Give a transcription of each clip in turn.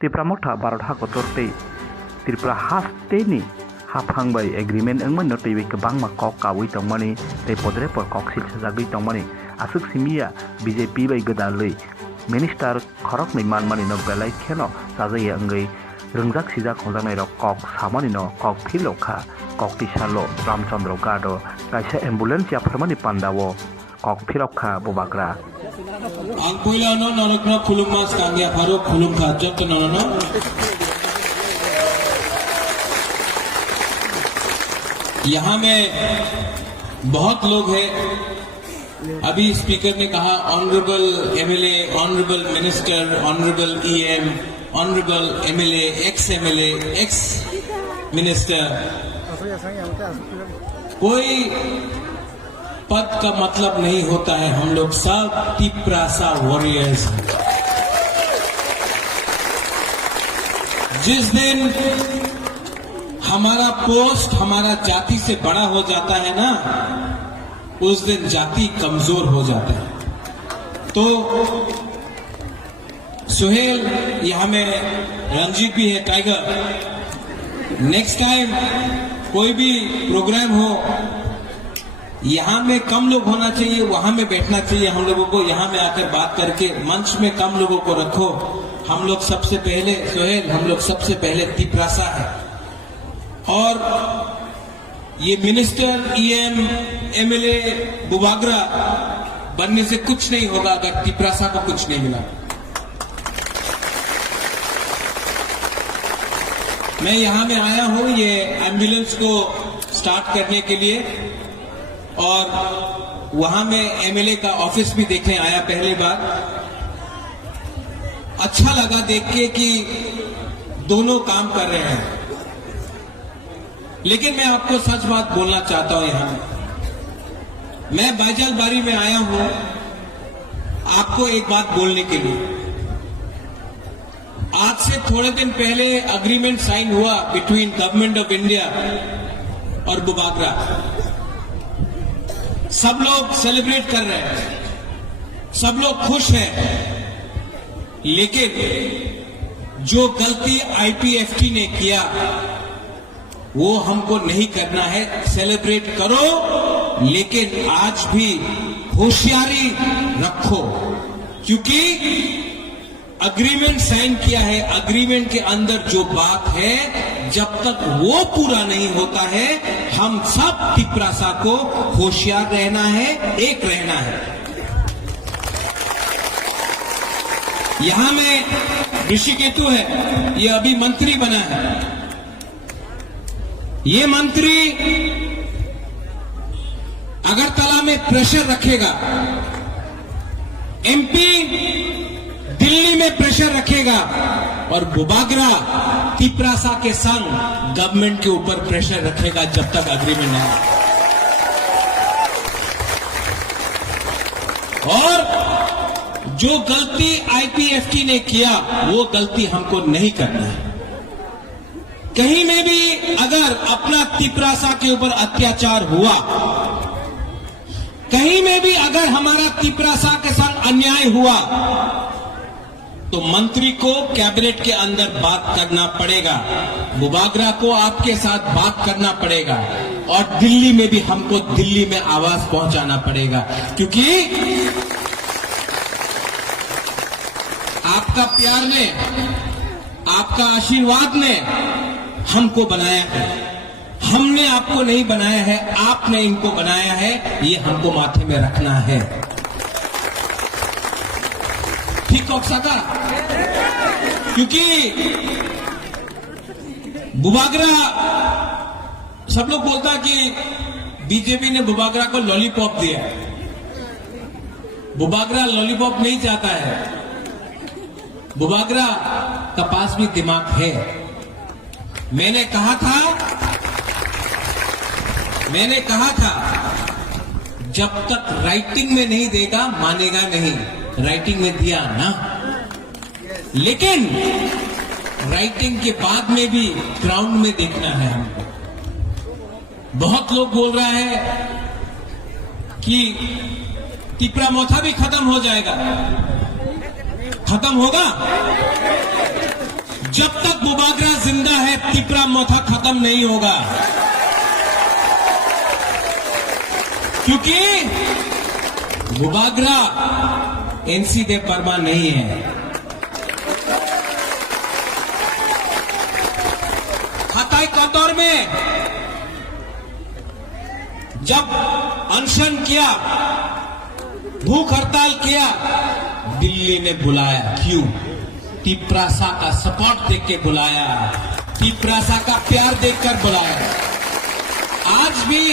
त्रिपुरा मथा भारत हा कोtorte त्रिपुरा हास्ते नि हाफांबाय एग्रीमेंट अंगमन न तैबे गोबां मा कक कावै तंगमानि तै पदरे पर कक सिल सजागै तंगमानि आसुक सिमिया बीजेपी बै गोदालै मिनिस्टार खरक नै मानमानि न बेलाय खेनो साजाय अंगै रंजाक सिजा खंजानाय र कक सामानि न कक फिलोखा कक तिसालो रामचंद्र गाडो कायसा एम्बुलेंस या फरमानि पांडावो कक फिलोखा बोबाग्रा ang puila no norokno khulummas kangya pharo khulum kha jot no no यहाँ में बहुत लोग हैं। अभी स्पीकर ने कहा honourable MLA, honourable minister, honourable EM, honourable MLA, ex minister. कोई पद का मतलब नहीं होता है, हम लोग सब तिप्रासा वॉरियर्स। जिस दिन हमारा पोस्ट हमारा जाति से बड़ा हो जाता है ना, उस दिन जाति कमजोर हो जाता है। तो सुहेल, यहां में रंजीत भी है, टाइगर। नेक्स्ट टाइम कोई भी प्रोग्राम हो, यहां में कम लोग होना चाहिए, वहां में बैठना चाहिए। हम लोगों को यहां में आकर बात करके मंच में कम लोगों को रखो। हम लोग सबसे पहले सुहेल, हम लोग सबसे पहले तिप्रासा है। और ये मिनिस्टर, ईएम, एमएलए, बुबागरा बनने से कुछ नहीं होगा अगर तिप्रासा को कुछ नहीं मिला। मैं यहां में आया हूं ये एम्बुलेंस को स्टार्ट करने के लिए, और वहां में एमएलए का ऑफिस भी देखने आया पहली बार। अच्छा लगा देख के कि दोनों काम कर रहे हैं। लेकिन मैं आपको सच बात बोलना चाहता हूं। यहां मैं बाइजलबारी में आया हूं आपको एक बात बोलने के लिए। आज से थोड़े दिन पहले एग्रीमेंट साइन हुआ बिटवीन गवर्नमेंट ऑफ इंडिया और बुबागरा। सब लोग सेलिब्रेट कर रहे हैं, सब लोग खुश हैं। लेकिन जो गलती आईपीएफटी ने किया वो हमको नहीं करना है। सेलिब्रेट करो, लेकिन आज भी होशियारी रखो, क्योंकि अग्रीमेंट साइन किया है। अग्रीमेंट के अंदर जो बात है, जब तक वो पूरा नहीं होता है, हम सब तिप्रासा को होशियार रहना है, एक रहना है। यहां में ऋषिकेतु है, ये अभी मंत्री बना है। ये मंत्री अगरतला में प्रेशर रखेगा, एमपी दिल्ली में प्रेशर रखेगा, और बुबागरा तिप्रासा के संग गवर्नमेंट के ऊपर प्रेशर रखेगा जब तक एग्रीमेंट नहीं। और जो गलती आईपीएफटी ने किया वो गलती हमको नहीं करना है। कहीं में भी अगर अपना तिप्रासा के ऊपर अत्याचार हुआ, कहीं में भी अगर हमारा तिप्रासा के साथ अन्याय हुआ, तो मंत्री को कैबिनेट के अंदर बात करना पड़ेगा, बुबागरा को आपके साथ बात करना पड़ेगा, और दिल्ली में भी हमको दिल्ली में आवाज पहुंचाना पड़ेगा। क्योंकि आपका प्यार ने, आपका आशीर्वाद ने हमको बनाया है। हमने आपको नहीं बनाया है, आपने इनको बनाया है। ये हमको माथे में रखना है। ठीक हो सका? क्योंकि बुबागरा, सब लोग बोलता कि बीजेपी ने बुबागरा को लॉलीपॉप दिया। बुबागरा लॉलीपॉप नहीं चाहता है। बुबागरा का पास भी दिमाग है। मैंने कहा था जब तक राइटिंग में नहीं देगा मानेगा नहीं। राइटिंग में दिया ना, लेकिन राइटिंग के बाद में भी ग्राउंड में देखना है हमको। बहुत लोग बोल रहा है कि तिप्रा मोथा भी खत्म हो जाएगा। खत्म होगा? जब तक बुबागरा जिंदा है तिपरा मोथा खत्म नहीं होगा, क्योंकि बुबागरा एनसी देव वर्मा नहीं है। हताई कौतौर में जब अनशन किया, भूख हड़ताल किया, दिल्ली ने बुलाया। क्यों? तिपरासा का सपोर्ट देख के बुलाया, तिपरासा का प्यार देखकर बुलाया। आज भी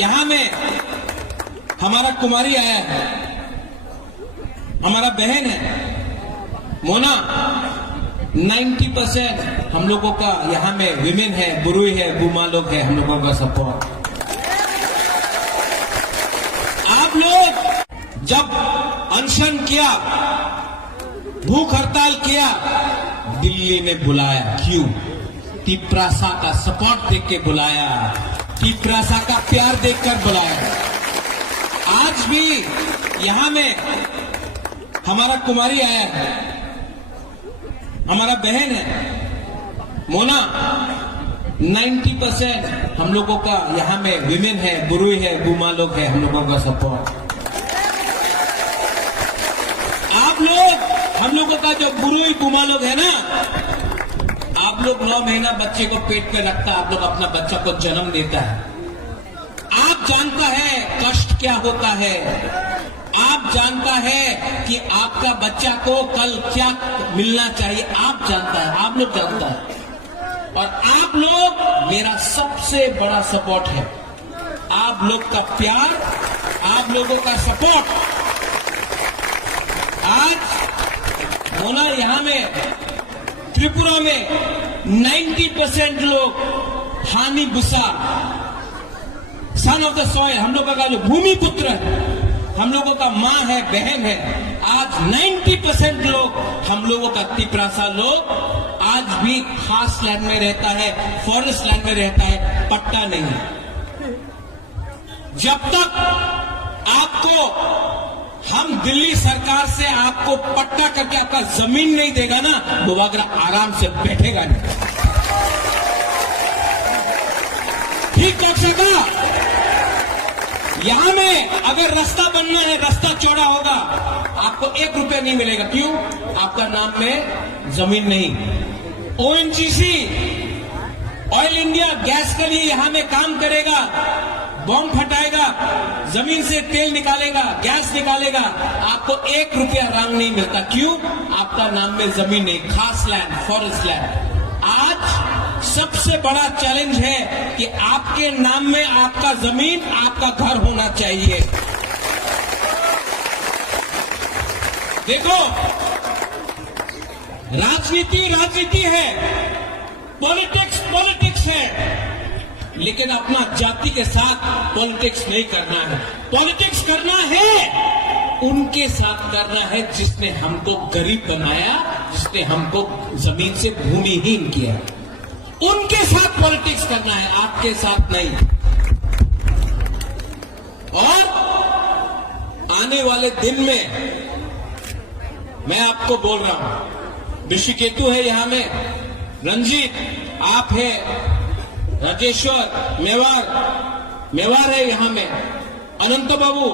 यहां में हमारा कुमारी आया है, हमारा बहन है मोना। 90% हम लोगों का यहां में विमेन है, बुरुई है, बुमा लोग है, हम लोगों का सपोर्ट। आप लोग जब अनशन किया, भूख हड़ताल किया, दिल्ली ने बुलाया। क्यों? तिपरासा का सपोर्ट देख के बुलाया, तिपरासा का प्यार देखकर बुलाया। आज भी यहां में हमारा कुमारी आया है, हमारा बहन है मोना। 90% हम लोगों का यहां में विमेन है, बुरुई है, बुमा लोग है, हम लोगों का सपोर्ट। आप लोग, हम लोगों का जो बुरुई बुमा लोग है ना, आप लोग 9 महीना बच्चे को पेट पे रखता, आप लोग अपना बच्चा को जन्म देता है। आप जानता है कष्ट क्या होता है, आप जानता है कि आपका बच्चा को कल क्या मिलना चाहिए, आप जानता है, आप लोग जानता है। और आप लोग मेरा सबसे बड़ा सपोर्ट है, आप लोग का प्यार, आप लोगों का सपोर्ट। आज मोना यहां में त्रिपुरा में 90% लोग हानि Busa, son of the soil, हम लोगों का जो भूमि पुत्र है, हम लोगों का मां है, बहन है। आज 90% लोग, हम लोगों का तिपरासा लोग आज भी खास लैंड में रहता है, फॉरेस्ट लैंड में रहता है, पट्टा नहीं। जब तक आपको हम दिल्ली सरकार से आपको पट्टा करके आपका जमीन नहीं देगा ना, बुबागरा आराम से बैठेगा नहीं। ठीक कह सका? यहां में अगर रास्ता बनना है, रास्ता चौड़ा होगा, आपको 1 रुपया नहीं मिलेगा। क्यों? आपका नाम में जमीन नहीं। ओएनजीसी, ऑयल इंडिया गैस के लिए यहां में काम करेगा, बॉम्ब फटाएगा, जमीन से तेल निकालेगा, गैस निकालेगा, आपको 1 रुपया रांग नहीं मिलता। क्यों? आपका नाम में जमीन नहीं, खास लैंड, फॉरेस्ट लैंड। आज सबसे बड़ा चैलेंज है कि आपके नाम में आपका जमीन, आपका घर होना चाहिए। देखो, राजनीति राजनीति है, पॉलिटिक्स पॉलिटिक्स है, लेकिन अपना जाति के साथ पॉलिटिक्स नहीं करना है। पॉलिटिक्स करना है उनके साथ करना है जिसने हमको गरीब बनाया, जिसने हमको जमीन से भूमिहीन किया, उनके साथ पॉलिटिक्स करना है, आपके साथ नहीं। और आने वाले दिन में मैं आपको बोल रहा हूं, ऋषिकेतु है यहां में, रंजीत आप है, राजेश्वर मेवार है यहां में, अनंत बाबू,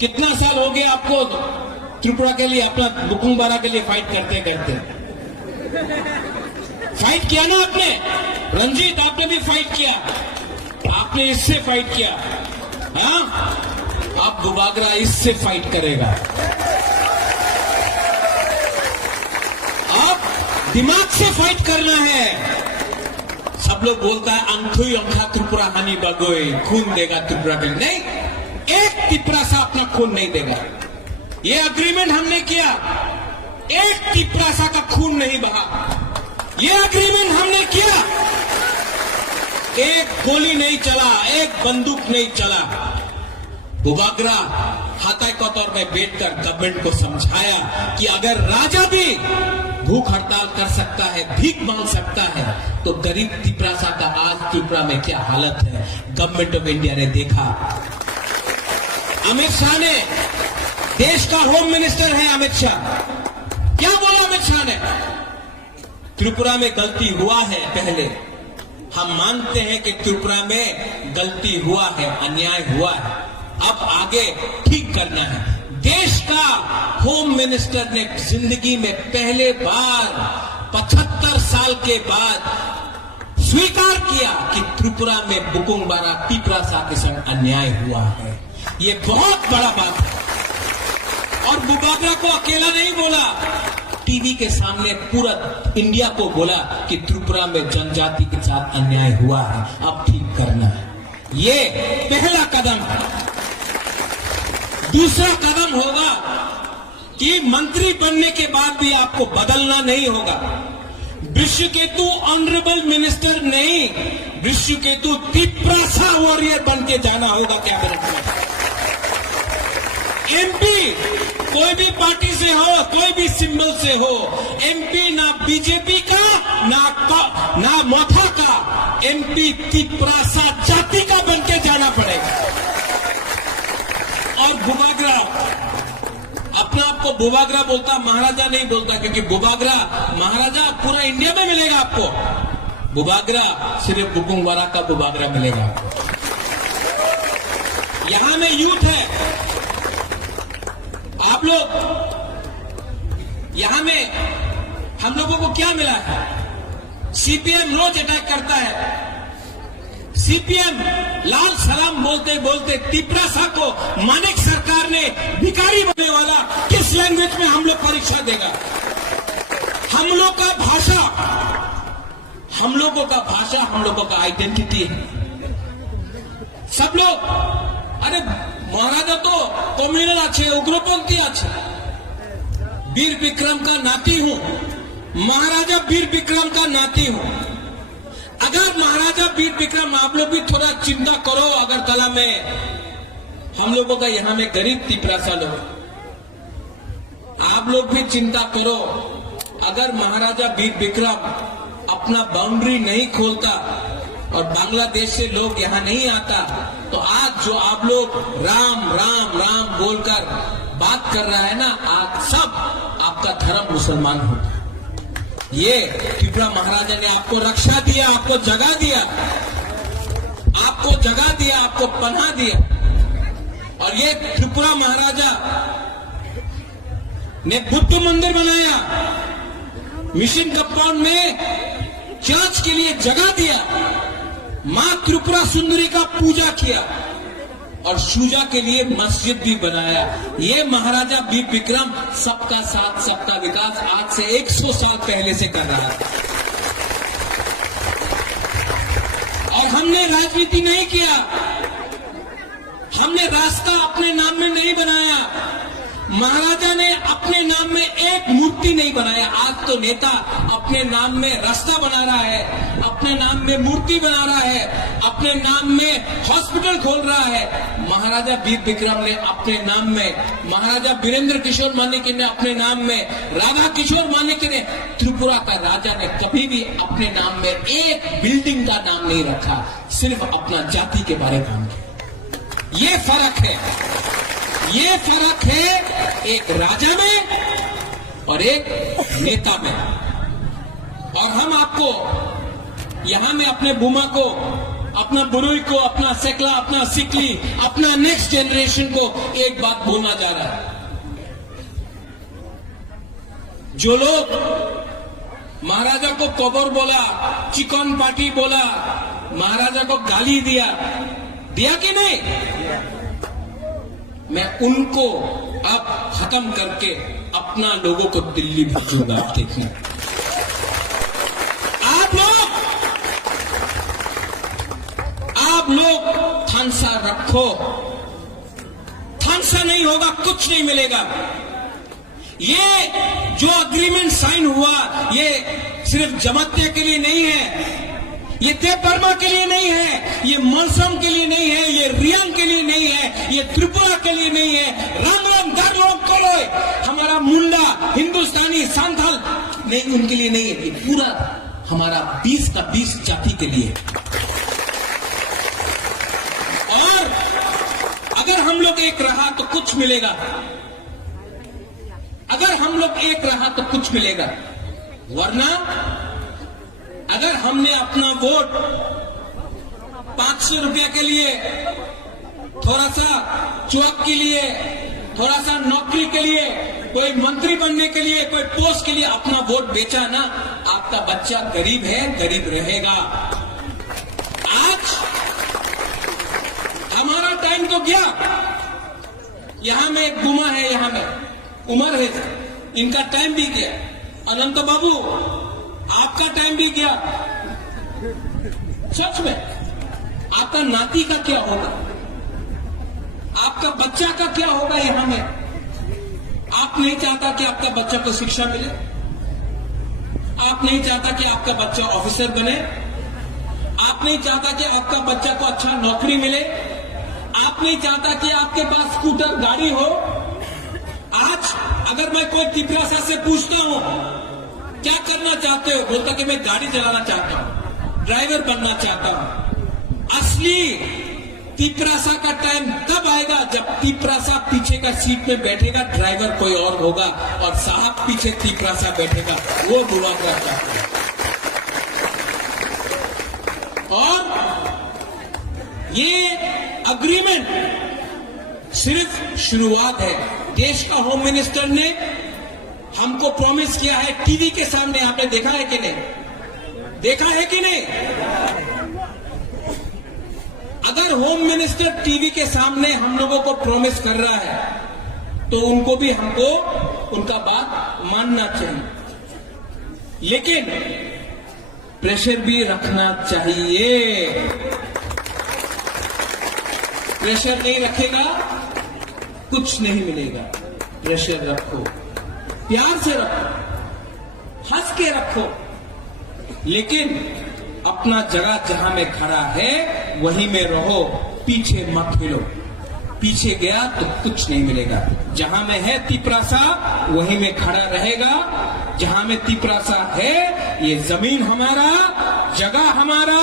कितना साल हो गया आपको त्रिपुरा के लिए, अपना बुकुंबारा के लिए फाइट करते करते? फाइट किया ना आपने? रंजीत आपने भी फाइट किया, आपने इससे फाइट किया। हाँ, आप बुबागरा इससे फाइट करेगा। आप दिमाग से फाइट करना है। सब लोग बोलता है अंथुई अंखा त्रिपुरा हानि बगोई, खून देगा त्रिपुरा के लिए। नहीं, एक तिपरासा अपना खून नहीं देगा। ये अग्रीमेंट हमने किया, एक तिपरासा का खून नहीं बहा। ये अग्रीमेंट हमने किया, एक गोली नहीं चला, एक बंदूक नहीं चला। बुबागरा हाथाई कौतौर में बैठकर गवर्नमेंट को समझाया कि अगर राजा भी भूख हड़ताल कर सकता है, भीख मांग सकता है, तो गरीब तिपरासा का आज त्रिपुरा में क्या हालत है, गवर्नमेंट ऑफ इंडिया ने देखा। अमित शाह ने, देश का होम मिनिस्टर है अमित शाह, क्या बोला अमित शाह ने? त्रिपुरा में गलती हुआ है। पहले हम मानते हैं कि त्रिपुरा में गलती हुआ है, अन्याय हुआ है, अब आगे ठीक करना है। देश का होम मिनिस्टर ने जिंदगी में पहले बार 75 साल के बाद स्वीकार किया कि त्रिपुरा में बुकुंग बारा टिपरासा के संग अन्याय हुआ है। ये बहुत बड़ा बात है। और बुबागरा को अकेला नहीं बोला, टीवी के सामने पूरा इंडिया को बोला कि त्रिपुरा में जनजाति के साथ अन्याय हुआ है, अब ठीक करना है। ये पहला कदम है। दूसरा कदम होगा कि मंत्री बनने के बाद भी आपको बदलना नहीं होगा। विश्वकेतु ऑनरेबल मिनिस्टर नहीं, विश्वकेतु टिपरासा वॉरियर बन के जाना होगा कैबिनेट में। एमपी कोई भी पार्टी से हो, कोई भी सिंबल से हो, एमपी ना बीजेपी का ना मोथा का, एमपी टिपरासा जाति का बन के जाना पड़ेगा। और बुबागरा अपने आप को बुबागरा बोलता, महाराजा नहीं बोलता, क्योंकि बुबागरा महाराजा पूरा इंडिया में मिलेगा आपको, बुबागरा सिर्फ बुकुंग बारा का बुबागरा मिलेगा। यहां में यूथ है, आप लोग, यहां में हम लोगों को क्या मिला है? सीपीएम रोज अटैक करता है। सीपीएम लाल सलाम बोलते बोलते टिपरासा को मानिक सरकार ने भिखारी बनने वाला, किस लैंग्वेज में हम लोग परीक्षा देगा? हम लोग का भाषा, हम लोगों का भाषा, हम लोगों का आइडेंटिटी है। सब लोग, अरे महाराजा तो कम्युनल आछे, उग्रपंथी आछे, वीर विक्रम का नाती हूं, महाराजा वीर विक्रम का नाती हूं। अगर महाराजा वीर विक्रम, आप लोग भी थोड़ा चिंता करो, अगरतला में हम लोगों का यहां में गरीब टिपरासा लोग, आप लोग भी चिंता करो। अगर महाराजा वीर विक्रम अपना बाउंड्री नहीं खोलता और बांग्लादेश से लोग यहां नहीं आता, तो आज जो आप लोग राम राम राम बोलकर बात कर रहा है ना, आज सब आपका धर्म मुसलमान होता। ये त्रिपुरा महाराजा ने आपको रक्षा दिया, आपको जगह दिया, आपको जगह दिया, आपको पनाह दिया। और ये त्रिपुरा महाराजा ने बुद्ध मंदिर बनाया, मिशन कंपाउंड में चर्च के लिए जगह दिया, मां त्रिपुरा सुंदरी का पूजा किया और शुजा के लिए मस्जिद भी बनाया। ये महाराजा वीर विक्रम सबका साथ सबका विकास आज से 100 साल पहले से कर रहा है। और हमने राजनीति नहीं किया, हमने रास्ता अपने नाम में नहीं बनाया, महाराजा ने अपने नाम में एक मूर्ति नहीं बनाया। आज तो नेता अपने नाम में रास्ता बना रहा है, अपने नाम में मूर्ति बना रहा है, अपने नाम में हॉस्पिटल खोल रहा है। महाराजा वीर विक्रम ने अपने नाम में, महाराजा वीरेंद्र किशोर मानिक ने अपने नाम में, राधा किशोर मानिक ने, त्रिपुरा का राजा ने कभी भी अपने नाम में एक बिल्डिंग का नाम नहीं रखा, सिर्फ अपना जाति के बारे में काम किया। ये फर्क है, ये फर्क है एक राजा में और एक नेता में। और हम आपको यहां में अपने बुमा को, अपना बुरुई को, अपना सेकला, अपना सिकली, अपना नेक्स्ट जनरेशन को एक बात बोलना जा रहा है। जो लोग महाराजा को कबर बोला, चिकन पार्टी बोला, महाराजा को गाली दिया कि नहीं? मैं उनको अब खत्म करके अपना लोगों को दिल्ली भेजूंगा। आप देखना, आप लोग थानसा रखो, थानसा नहीं होगा, कुछ नहीं मिलेगा। ये जो अग्रीमेंट साइन हुआ, ये सिर्फ जमातिया के लिए नहीं है, ये देवबर्मा के लिए नहीं है, ये मनसम के लिए नहीं है, ये रियांग के लिए नहीं है, ये त्रिपुरा के लिए नहीं है, रामराम दारोम कोलोय, हमारा मुंडा, हिंदुस्तानी, सांथाल नहीं, उनके लिए नहीं है। ये पूरा हमारा 20 का 20 जाति के लिए। और अगर हम लोग एक रहा तो कुछ मिलेगा, अगर हम लोग एक रहा तो कुछ मिलेगा, वरना अगर हमने अपना वोट 500 रुपया के लिए, थोड़ा सा चौक के लिए, थोड़ा सा नौकरी के लिए, कोई मंत्री बनने के लिए, कोई पोस्ट के लिए अपना वोट बेचा ना, आपका बच्चा गरीब है, गरीब रहेगा। आज हमारा टाइम तो गया। यहां में एक गुमा है, यहां में उमर है, इनका टाइम भी गया। अनंत बाबू, आपका टाइम भी गया। सच में आपका नाती का क्या होगा, आपका बच्चा का क्या होगा यहां में? आप नहीं चाहता कि आपका बच्चा को शिक्षा मिले, आप नहीं चाहता कि आपका बच्चा ऑफिसर बने, आप नहीं चाहता कि आपका बच्चा को अच्छा नौकरी मिले, आप नहीं चाहता कि आपके पास स्कूटर गाड़ी हो। आज अगर मैं कोई तिपरासा से पूछता हूं क्या करना चाहते हो, बोलता कि मैं गाड़ी चलाना चाहता हूं, ड्राइवर बनना चाहता हूं। असली तिपरासा का टाइम तब आएगा जब तिपरासा पीछे का सीट में बैठेगा, ड्राइवर कोई और होगा और साहब पीछे तिपरासा बैठेगा, वो बुला करता है। और ये अग्रीमेंट सिर्फ शुरुआत है। देश का होम मिनिस्टर ने हमको प्रॉमिस किया है टीवी के सामने, आपने देखा है कि नहीं, देखा है कि नहीं? अगर होम मिनिस्टर टीवी के सामने हम लोगों को प्रॉमिस कर रहा है तो उनको भी हमको उनका बात मानना चाहिए, लेकिन प्रेशर भी रखना चाहिए। प्रेशर नहीं रखेगा कुछ नहीं मिलेगा। प्रेशर रखो, प्यार से रखो, हंस के रखो, लेकिन अपना जगह जहां में खड़ा है वहीं में रहो, पीछे मत हिलो। पीछे गया तो कुछ नहीं मिलेगा। जहां में है तिपरासा वहीं में खड़ा रहेगा। जहां में तिपरासा है, ये जमीन हमारा, जगह हमारा,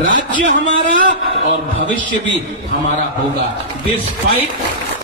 राज्य हमारा और भविष्य भी हमारा होगा। This fight